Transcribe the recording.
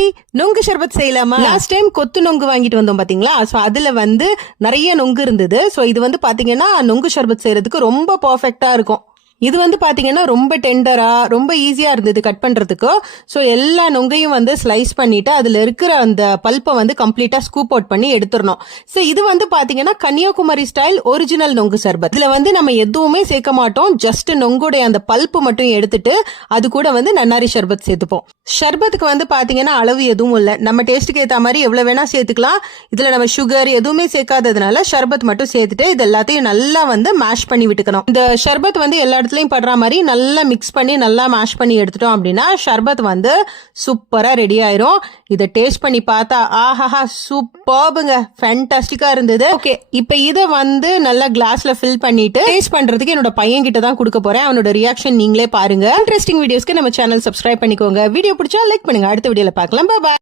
Hi, நொங்கு ஷர்பத் செய்யலாமா? Last time கொத்து நொங்கு வாங்கிட்டு வந்தோம் பாத்தீங்களா? சோ அதுல நிறைய நொங்கு இருந்தது. சோ இது பாத்தீங்கன்னா நொங்கு ஷர்பத் செய்யறதுக்கு ரொம்ப பர்ஃபெக்ட்டா இருக்கும். இது பாத்தீங்கன்னா ரொம்ப டெண்டரா ரொம்ப ஈஸியா இருந்தது கட் பண்றதுக்கு. சோ எல்லா நொங்கையும் ஸ்லைஸ் பண்ணிட்டு அதுல இருக்கிற அந்த பல்ப்பை கம்ப்ளீட்டா ஸ்கூப் அவுட் பண்ணி எடுத்துடணும். சோ இது பாத்தீங்கன்னா கன்னியாகுமரி ஸ்டைல் ஒரிஜினல் நொங்கு சர்பத். இதுல நம்ம எதுவுமே சேர்க்க மாட்டோம். ஜஸ்ட் நொங்குடைய அந்த பல்ப்பு மட்டும் எடுத்துட்டு அது கூட நன்னாரி ஷர்பத் சேர்த்துப்போம். ஷர்பத்துக்கு பாத்தீங்கன்னா அளவு எதுவும் இல்ல. நம்ம டேஸ்ட்டுக்கு ஏத்த மாதிரி எவ்வளவு வேணா சேர்த்துக்கலாம். இதுல நம்ம சுகர் எதுவுமே சேர்க்காததுனால ஷர்பத் மட்டும் சேர்த்துட்டு இது எல்லாத்தையும் நல்லா மேஷ் பண்ணி விட்டுக்கணும். இந்த ஷர்பத் எல்லா படுற மாதிரி நல்லா மிக்ஸ் பண்ணி நல்லா மேஷ் பண்ணி எடுத்துட்டோம் அப்படின்னா ஷர்பத் சூப்பரா ரெடி ஆயிரும். இத டேஸ்ட் பண்ணி பார்த்தா ஆஹாஹா சூப்பர்புங்க, ஃபேண்டாஸ்டிக்கா இருந்தது. ஓகே, இப்போ இத நல்லா கிளாஸ்ல ஃபில் பண்ணிட்டு டேஸ்ட் பண்றதுக்கு என்னோட பையன் கிட்ட தான் கொடுக்க போறேன். அவனோட ரியாக்ஷன் நீங்களே பாருங்க. இன்ட்ரெஸ்டிங் வீடியோஸ்க்கு நம்ம சேனல் சப்ஸ்கிரைப் பண்ணிக்கோங்க. வீடியோ பிடிச்சா லைக் பண்ணுங்க. அடுத்த வீடியோல பார்க்கலாம். Bye by.